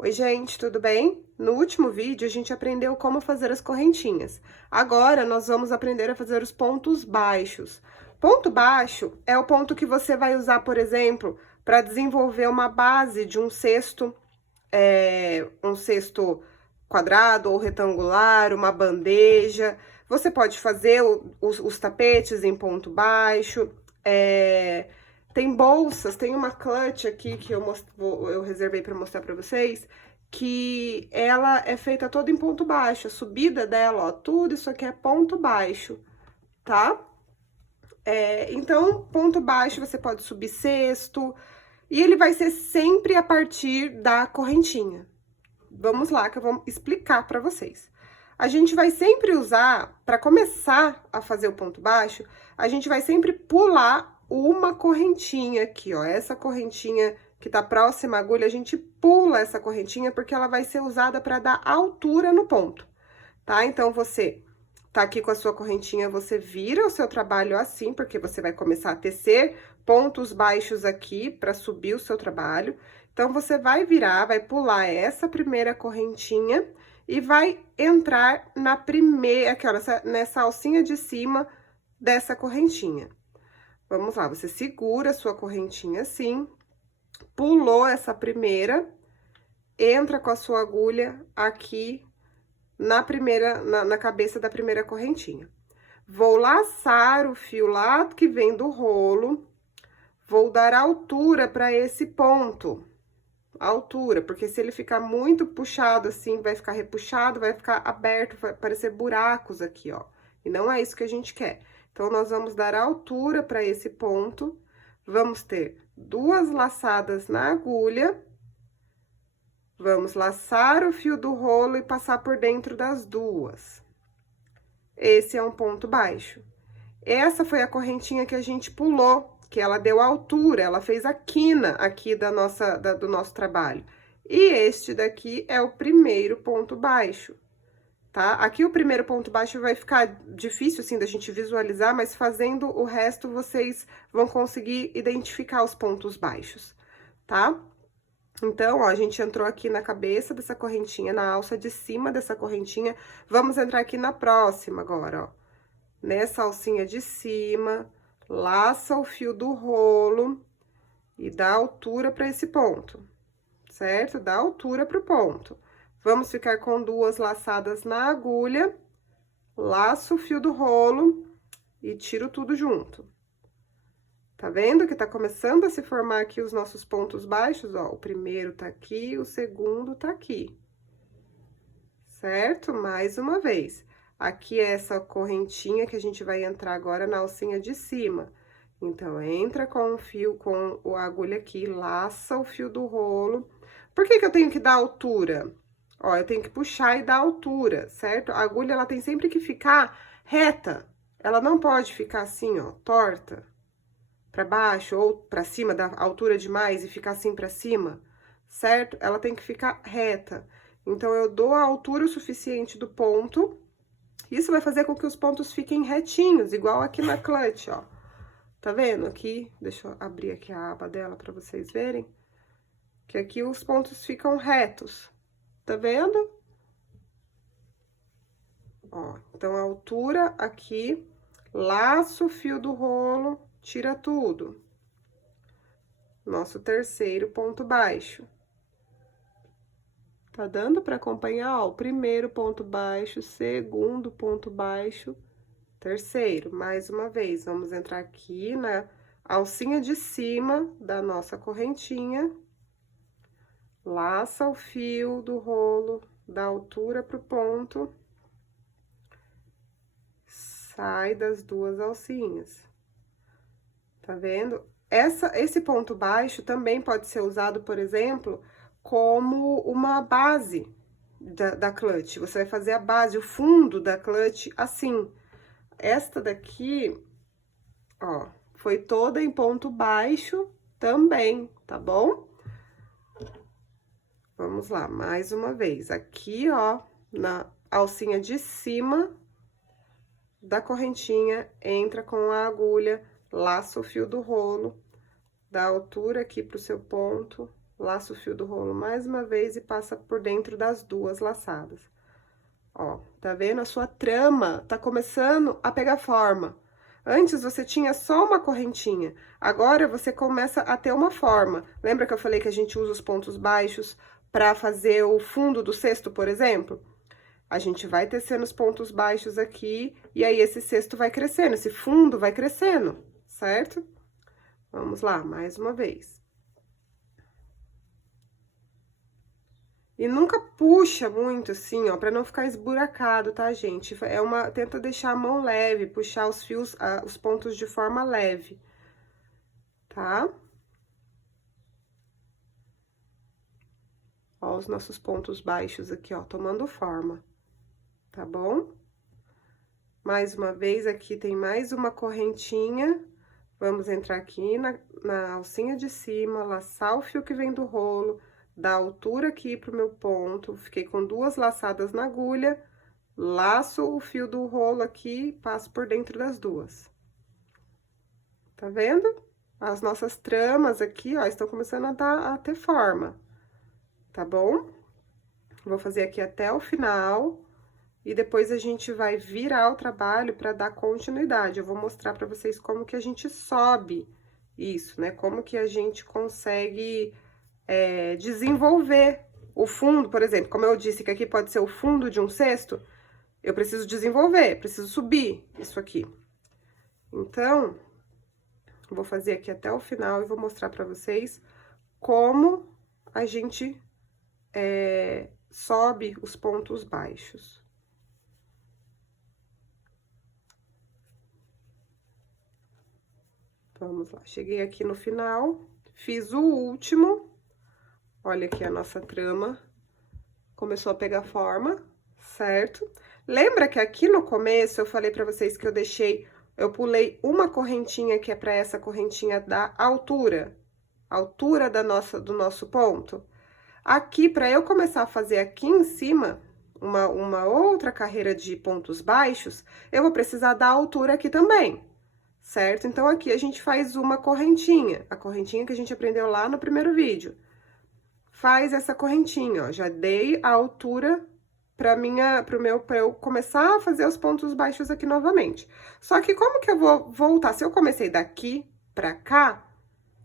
Oi, gente, tudo bem? No último vídeo, a gente aprendeu como fazer as correntinhas. Agora, nós vamos aprender a fazer os pontos baixos. Ponto baixo é o ponto que você vai usar, por exemplo, para desenvolver uma base de um cesto quadrado ou retangular, uma bandeja. Você pode fazer os tapetes em ponto baixo, tem bolsas, tem uma clutch aqui que eu reservei para mostrar para vocês, que ela é feita toda em ponto baixo. A subida dela, ó, tudo isso aqui é ponto baixo, tá? Então, ponto baixo você pode subir cesto, e ele vai ser sempre a partir da correntinha. Vamos lá, que eu vou explicar para vocês. A gente vai sempre usar, para começar a fazer o ponto baixo, a gente vai sempre pular uma correntinha aqui, ó. Essa correntinha que tá próxima à agulha, a gente pula essa correntinha porque ela vai ser usada para dar altura no ponto, tá? Então, você tá aqui com a sua correntinha, você vira o seu trabalho assim, porque você vai começar a tecer pontos baixos aqui para subir o seu trabalho. Então, você vai virar, vai pular essa primeira correntinha e vai entrar na primeira, aqui, ó, nessa alcinha de cima dessa correntinha. Vamos lá, você segura a sua correntinha assim, pulou essa primeira, entra com a sua agulha aqui na cabeça da primeira correntinha. Vou laçar o fio lá que vem do rolo, vou dar altura para esse ponto. Altura, porque se ele ficar muito puxado assim, vai ficar repuxado, vai ficar aberto, vai aparecer buracos aqui, ó. E não é isso que a gente quer. Então, nós vamos dar altura para esse ponto, vamos ter duas laçadas na agulha. Vamos laçar o fio do rolo e passar por dentro das duas. Esse é um ponto baixo. Essa foi a correntinha que a gente pulou, que ela deu altura, ela fez a quina aqui do nosso trabalho. E este daqui é o primeiro ponto baixo, tá? Aqui o primeiro ponto baixo vai ficar difícil, assim, da gente visualizar, mas fazendo o resto, vocês vão conseguir identificar os pontos baixos, tá? Então, ó, a gente entrou aqui na cabeça dessa correntinha, na alça de cima dessa correntinha. Vamos entrar aqui na próxima agora, ó. Nessa alcinha de cima, laça o fio do rolo e dá altura para esse ponto, certo? Dá altura pro ponto. Vamos ficar com duas laçadas na agulha, laço o fio do rolo e tiro tudo junto. Tá vendo que tá começando a se formar aqui os nossos pontos baixos, ó? O primeiro tá aqui, o segundo tá aqui. Certo? Mais uma vez. Aqui é essa correntinha que a gente vai entrar agora na alcinha de cima. Então, entra com o fio, com a agulha aqui, laça o fio do rolo. Por que que eu tenho que dar altura? Ó, eu tenho que puxar e dar altura, certo? A agulha, ela tem sempre que ficar reta. Ela não pode ficar assim, ó, torta para baixo ou para cima, da altura demais e ficar assim para cima, certo? Ela tem que ficar reta. Então, eu dou a altura o suficiente do ponto. Isso vai fazer com que os pontos fiquem retinhos, igual aqui na clutch, ó. Tá vendo? Aqui, deixa eu abrir aqui a aba dela para vocês verem. Que aqui os pontos ficam retos. Tá vendo? Ó, então, a altura aqui, laço o fio do rolo, tira tudo. Nosso terceiro ponto baixo. Tá dando para acompanhar, ó, o primeiro ponto baixo, segundo ponto baixo, terceiro. Mais uma vez, vamos entrar aqui na alcinha de cima da nossa correntinha. Laça o fio do rolo, dá altura pro ponto. Sai das duas alcinhas. Tá vendo? Esse ponto baixo também pode ser usado, por exemplo, como uma base da clutch. Você vai fazer a base, o fundo da clutch assim. Esta daqui, ó, foi toda em ponto baixo também, tá bom? Vamos lá, mais uma vez. Aqui, ó, na alcinha de cima da correntinha, entra com a agulha, laça o fio do rolo, dá altura aqui pro seu ponto, laça o fio do rolo mais uma vez e passa por dentro das duas laçadas. Ó, tá vendo? A sua trama tá começando a pegar forma. Antes você tinha só uma correntinha, agora você começa a ter uma forma. Lembra que eu falei que a gente usa os pontos baixos para fazer o fundo do cesto, por exemplo? A gente vai tecendo os pontos baixos aqui, e aí esse cesto vai crescendo, esse fundo vai crescendo, certo? Vamos lá, mais uma vez. E nunca puxa muito assim, ó, pra não ficar esburacado, tá, gente? Tenta deixar a mão leve, puxar os fios, os pontos de forma leve, tá? Ó, os nossos pontos baixos aqui, ó, tomando forma, tá bom? Mais uma vez, aqui tem mais uma correntinha. Vamos entrar aqui na alcinha de cima, laçar o fio que vem do rolo, dar altura aqui pro meu ponto, fiquei com duas laçadas na agulha, laço o fio do rolo aqui, passo por dentro das duas. Tá vendo? As nossas tramas aqui, ó, estão começando a ter forma, tá bom? Vou fazer aqui até o final, e depois a gente vai virar o trabalho para dar continuidade. Eu vou mostrar para vocês como que a gente sobe isso, né? Como que a gente consegue desenvolver o fundo, por exemplo, como eu disse que aqui pode ser o fundo de um cesto, eu preciso desenvolver, preciso subir isso aqui. Então, vou fazer aqui até o final e vou mostrar pra vocês como a gente sobe os pontos baixos. Vamos lá, cheguei aqui no final, fiz o último. Olha aqui a nossa trama, começou a pegar forma, certo? Lembra que aqui no começo eu falei pra vocês que eu pulei uma correntinha que é pra essa correntinha da altura do nosso ponto? Aqui, pra eu começar a fazer aqui em cima, uma outra carreira de pontos baixos, eu vou precisar da altura aqui também, certo? Então, aqui a gente faz uma correntinha, a correntinha que a gente aprendeu lá no primeiro vídeo. Faz essa correntinha, ó, já dei a altura pra eu começar a fazer os pontos baixos aqui novamente. Só que como que eu vou voltar? Se eu comecei daqui pra cá,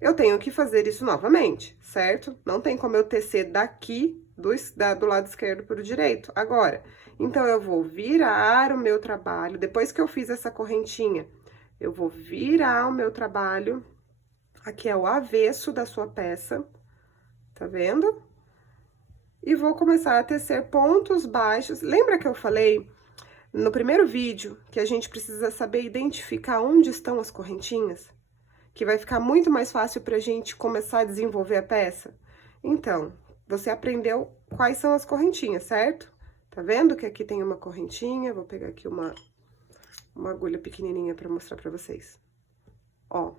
eu tenho que fazer isso novamente, certo? Não tem como eu tecer daqui do lado esquerdo pro direito agora. Então, eu vou virar o meu trabalho, depois que eu fiz essa correntinha, eu vou virar o meu trabalho, aqui é o avesso da sua peça, tá vendo? E vou começar a tecer pontos baixos. Lembra que eu falei no primeiro vídeo que a gente precisa saber identificar onde estão as correntinhas? Que vai ficar muito mais fácil pra gente começar a desenvolver a peça? Então, você aprendeu quais são as correntinhas, certo? Tá vendo que aqui tem uma correntinha? Vou pegar aqui uma agulha pequenininha pra mostrar pra vocês. Ó,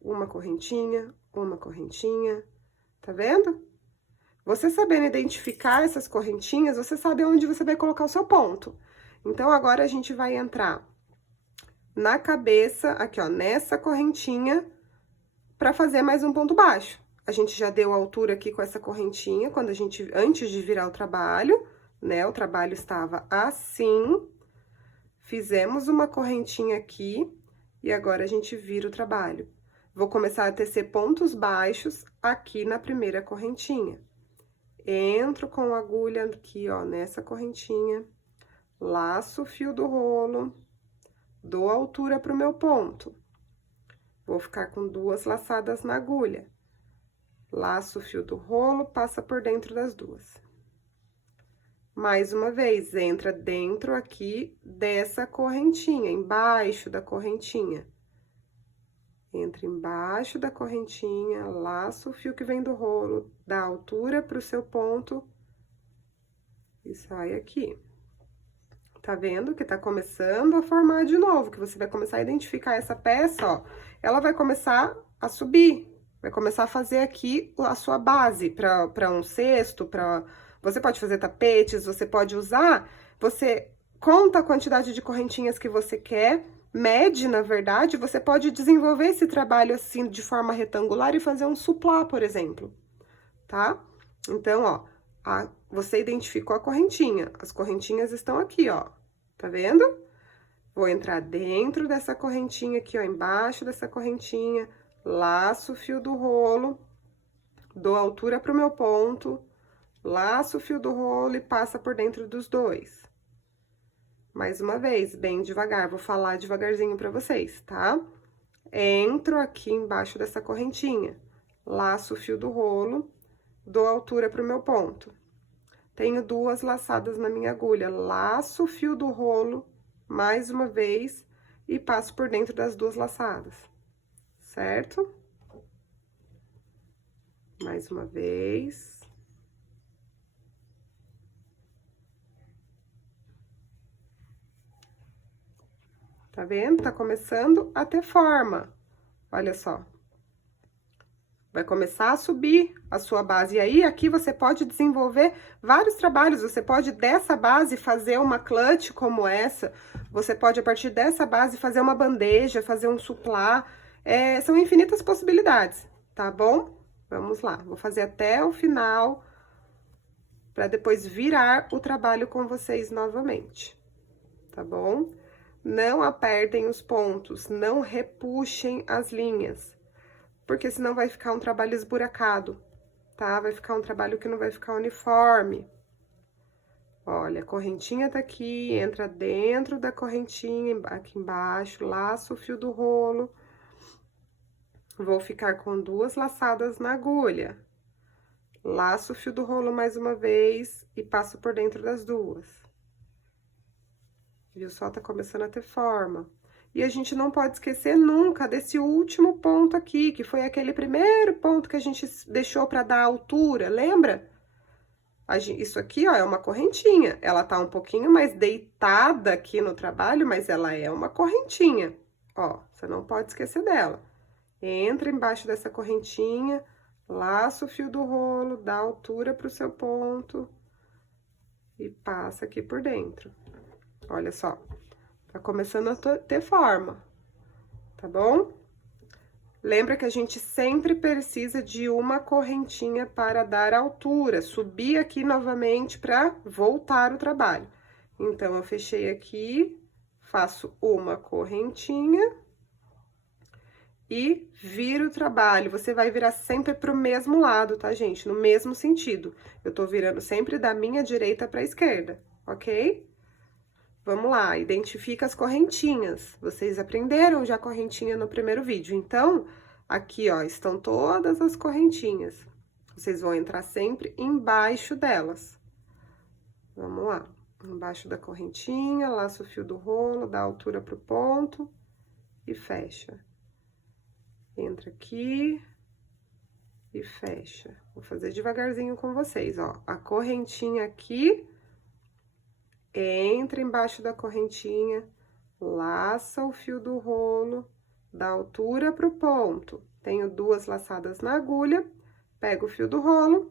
uma correntinha, tá vendo? Você sabendo identificar essas correntinhas, você sabe onde você vai colocar o seu ponto. Então, agora a gente vai entrar na cabeça, aqui ó, nessa correntinha, pra fazer mais um ponto baixo. A gente já deu altura aqui com essa correntinha, antes de virar o trabalho, né? O trabalho estava assim. Fizemos uma correntinha aqui, e agora a gente vira o trabalho. Vou começar a tecer pontos baixos aqui na primeira correntinha. Entro com a agulha aqui, ó, nessa correntinha, laço o fio do rolo, dou altura pro meu ponto. Vou ficar com duas laçadas na agulha. Laço o fio do rolo, passa por dentro das duas. Mais uma vez, entra dentro aqui dessa correntinha, embaixo da correntinha. Entra embaixo da correntinha, laça o fio que vem do rolo, dá altura pro seu ponto e sai aqui. Tá vendo que tá começando a formar de novo, que você vai começar a identificar essa peça, ó. Ela vai começar a subir, vai começar a fazer aqui a sua base pra um cesto, você pode fazer tapetes, você pode usar, você conta a quantidade de correntinhas que você quer, mede, na verdade, você pode desenvolver esse trabalho assim, de forma retangular e fazer um suplá, por exemplo. tá? Então, ó, você identificou a correntinha. As correntinhas estão aqui, ó. Tá vendo? Vou entrar dentro dessa correntinha aqui, ó, embaixo dessa correntinha, laço o fio do rolo, dou altura pro meu ponto, laço o fio do rolo e passa por dentro dos dois. Mais uma vez, bem devagar, vou falar devagarzinho pra vocês, tá? Entro aqui embaixo dessa correntinha, laço o fio do rolo, dou altura pro meu ponto. Tenho 2 laçadas na minha agulha, laço o fio do rolo mais uma vez e passo por dentro das 2 laçadas, certo? Mais uma vez. Tá vendo? Tá começando a ter forma. Olha só. Vai começar a subir a sua base. E aí, aqui você pode desenvolver vários trabalhos. Você pode, dessa base, fazer uma clutch como essa. Você pode, a partir dessa base, fazer uma bandeja, fazer um suplá. São infinitas possibilidades, tá bom? Vamos lá. Vou fazer até o final, para depois virar o trabalho com vocês novamente, tá bom? Não apertem os pontos, não repuxem as linhas, porque senão vai ficar um trabalho esburacado, tá? Vai ficar um trabalho que não vai ficar uniforme. Olha, a correntinha tá aqui, entra dentro da correntinha, aqui embaixo, laço o fio do rolo. Vou ficar com 2 laçadas na agulha. Laço o fio do rolo mais uma vez e passo por dentro das 2. Viu só? Tá começando a ter forma. E a gente não pode esquecer nunca desse último ponto aqui, que foi aquele primeiro ponto que a gente deixou pra dar altura, lembra? Isso aqui, ó, é uma correntinha. Ela tá um pouquinho mais deitada aqui no trabalho, mas ela é uma correntinha. Ó, você não pode esquecer dela. Entra embaixo dessa correntinha, laça o fio do rolo, dá altura pro seu ponto e passa aqui por dentro. Olha só, tá começando a ter forma, tá bom? Lembra que a gente sempre precisa de uma correntinha para dar altura, subir aqui novamente para voltar o trabalho. Então, eu fechei aqui, faço uma correntinha e viro o trabalho. Você vai virar sempre pro mesmo lado, tá, gente? No mesmo sentido. Eu tô virando sempre da minha direita pra esquerda, ok? Vamos lá, identifica as correntinhas. Vocês aprenderam já a correntinha no primeiro vídeo. Então, aqui, ó, estão todas as correntinhas. Vocês vão entrar sempre embaixo delas. Vamos lá. Embaixo da correntinha, laça o fio do rolo, dá altura pro ponto e fecha. Entra aqui e fecha. Vou fazer devagarzinho com vocês, ó. A correntinha aqui, entra embaixo da correntinha, laça o fio do rolo, dá altura pro ponto. Tenho 2 laçadas na agulha, pego o fio do rolo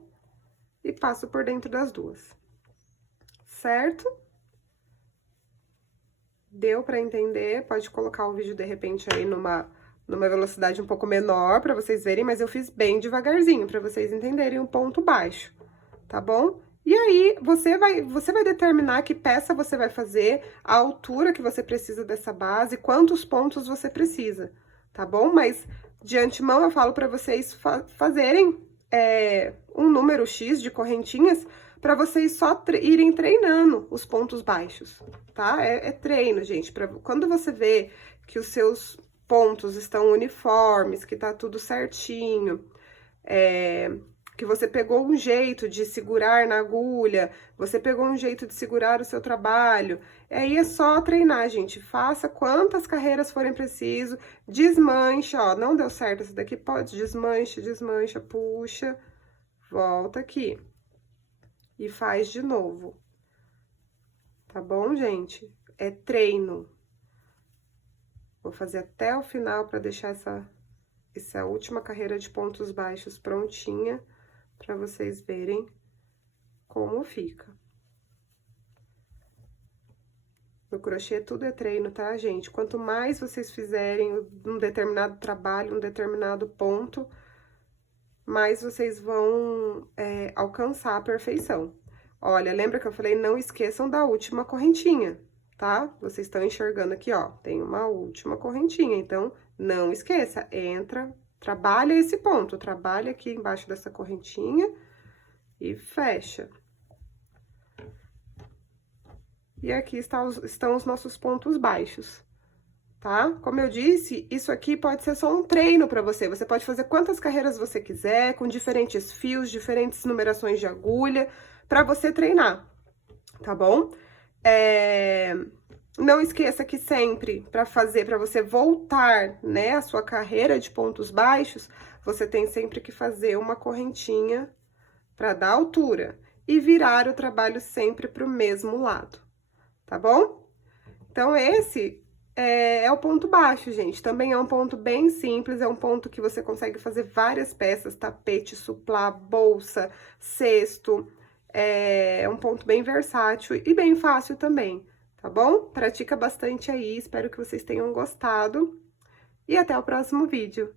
e passo por dentro das 2. Certo? Deu pra entender? Pode colocar o vídeo, de repente, aí numa velocidade um pouco menor pra vocês verem, mas eu fiz bem devagarzinho, pra vocês entenderem o ponto baixo, tá bom? E aí, você vai determinar que peça você vai fazer, a altura que você precisa dessa base, quantos pontos você precisa, tá bom? Mas, de antemão, eu falo pra vocês fazerem um número X de correntinhas pra vocês só irem treinando os pontos baixos, tá? É treino, gente. Quando você vê que os seus pontos estão uniformes, que tá tudo certinho, que você pegou um jeito de segurar na agulha, você pegou um jeito de segurar o seu trabalho, aí é só treinar, gente. Faça quantas carreiras forem preciso, desmancha, ó, não deu certo essa daqui, pode, desmancha, desmancha, puxa, volta aqui e faz de novo, tá bom, gente? É treino. Vou fazer até o final para deixar essa última carreira de pontos baixos prontinha, para vocês verem como fica. No crochê tudo é treino, tá, gente? Quanto mais vocês fizerem um determinado trabalho, um determinado ponto, mais vocês vão alcançar a perfeição. Olha, lembra que eu falei, não esqueçam da última correntinha, tá? Vocês estão enxergando aqui, ó, tem uma última correntinha, então, não esqueça, entra, trabalha esse ponto, trabalha aqui embaixo dessa correntinha e fecha. E aqui estão os nossos pontos baixos, tá? Como eu disse, isso aqui pode ser só um treino para você. Você pode fazer quantas carreiras você quiser, com diferentes fios, diferentes numerações de agulha, para você treinar, tá bom? Não esqueça que sempre, para você voltar, né, a sua carreira de pontos baixos, você tem sempre que fazer uma correntinha para dar altura e virar o trabalho sempre para o mesmo lado, tá bom? Então, esse é o ponto baixo, gente. Também é um ponto bem simples, é um ponto que você consegue fazer várias peças, tapete, suplá, bolsa, cesto. É um ponto bem versátil e bem fácil também, tá bom? Pratica bastante aí, espero que vocês tenham gostado. E até o próximo vídeo.